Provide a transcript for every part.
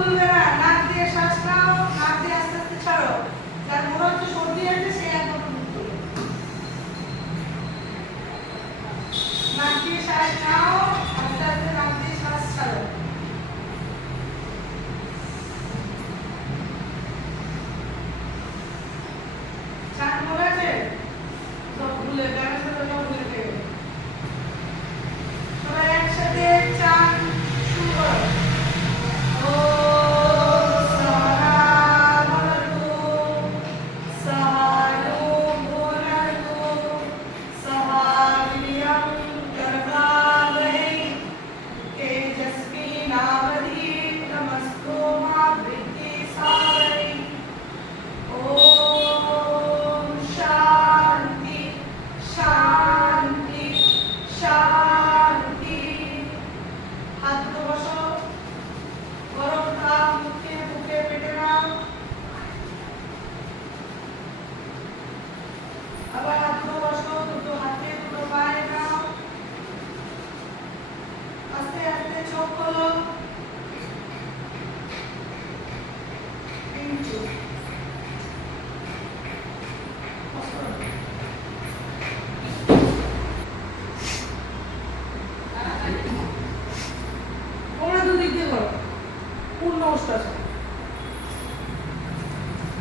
খুলবে না, নাক দিয়ে শ্বাস নাও, নাক দিয়ে আস্তে আস্তে ছাড়ো। যার মনে হচ্ছে সর্দি আছে সে একদম মুখ খুলো। নাক দিয়ে শ্বাস নাও, আস্তে আস্তে নাক দিয়ে শ্বাস ছাড়ো। চান মনে আছে? সব ভুলে গানের সাথে সব ভুলে গেলে। সবাই একসাথে চান শুরু করো। ওম সহনাভবতু সহানো ভুনক্তু সহ বীর্যং কর্মাবহৈ তেজস্বিনাবধীতমস্তু মা বিদ্বিষাবহৈ। ওম শান্তি শান্তি শান্তি। হাত দুটো বসো, গরম ভাব মুখে বুকে পেটে নাও। আবার হাত দুটো বসো, দুটো হাতে দুটো পায়ে নাও। আস্তে আস্তে চোখ খোলো। কিন্তু তোমরা দুদিক দিয়ে করো, পূর্ণ অষ্টাসন।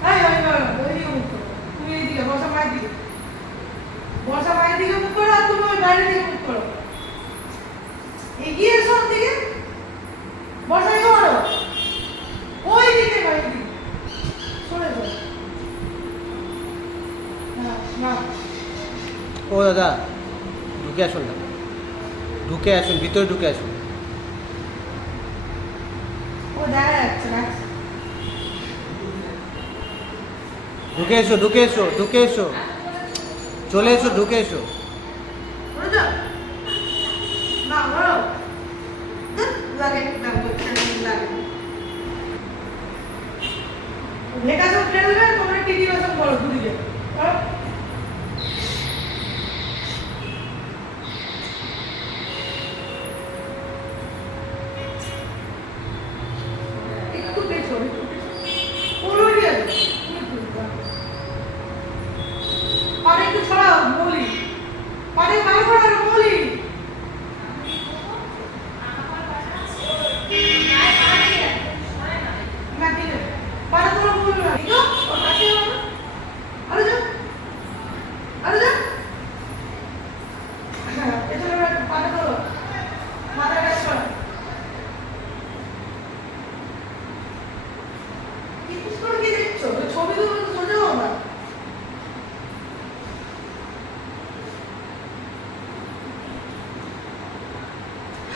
ওইদিকে মুখ করো, তুমি এইদিকে বসা মায়ের দিকে, বসা মায়ের দিকে মুখ করো, আর তুমি ওই বাইরের দিকে মুখ করো। এগিয়ে এসো দিকে, বসা এগো করো, ওই দিকে বাইরের দিকে সরে যাও। না ও দাদা, ঢুকে আসুন না, ঢুকে আসুন, ভিতরে ঢুকে আসুন। ও দেখা যাচ্ছে না। ঢুকে এসো, ঢুকে এসো, ঢুকে এসো, চলে এসো, ঢুকে এসো। বলো তো না বলো লাগে না, বলছে লাগে লেখা সব ফেলবে, তোমরা টিভি বাসন করো দুদিকে। একটু পেছনে